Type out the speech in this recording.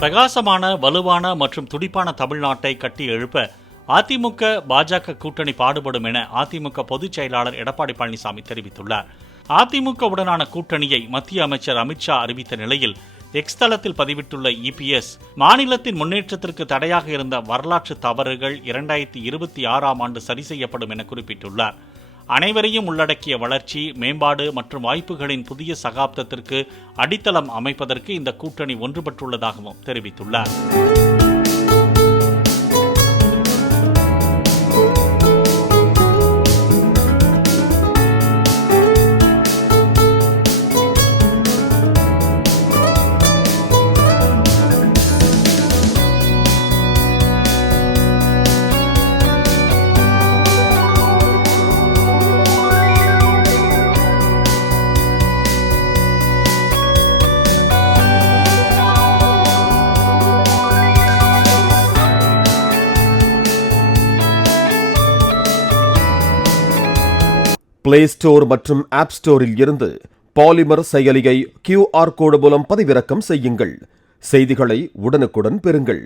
பிரகாசமான, வலுவான மற்றும் துடிப்பான தமிழ்நாட்டை கட்டி எழுப்ப அதிமுக பாஜக கூட்டணி பாடுபடும் என அதிமுக பொதுச் செயலாளர் எடப்பாடி பழனிசாமி தெரிவித்துள்ளார். அதிமுகவுடனான கூட்டணியை மத்திய அமைச்சர் அமித்ஷா அறிவித்த நிலையில் எக்ஸ் தளத்தில் பதிவிட்டுள்ள இபிஎஸ், மாநிலத்தின் முன்னேற்றத்திற்கு தடையாக இருந்த வரலாற்று தவறுகள் 2026ஆம் ஆண்டு சரி செய்யப்படும் என குறிப்பிட்டுள்ளார். அனைவரையும் உள்ளடக்கிய வளர்ச்சி, மேம்பாடு மற்றும் வாய்ப்புகளின் புதிய சகாப்தத்திற்கு அடித்தளம் அமைப்பதற்கு இந்த கூட்டணி ஒன்றுபட்டுள்ளதாகவும் தெரிவித்துள்ளார். பிளே ஸ்டோர் மற்றும் ஆப் ஸ்டோரில் இருந்து பாலிமர் செயலியை QR கோடு மூலம் பதிவிறக்கம் செய்யுங்கள். செய்திகளை உடனுக்குடன் பெறுங்கள்.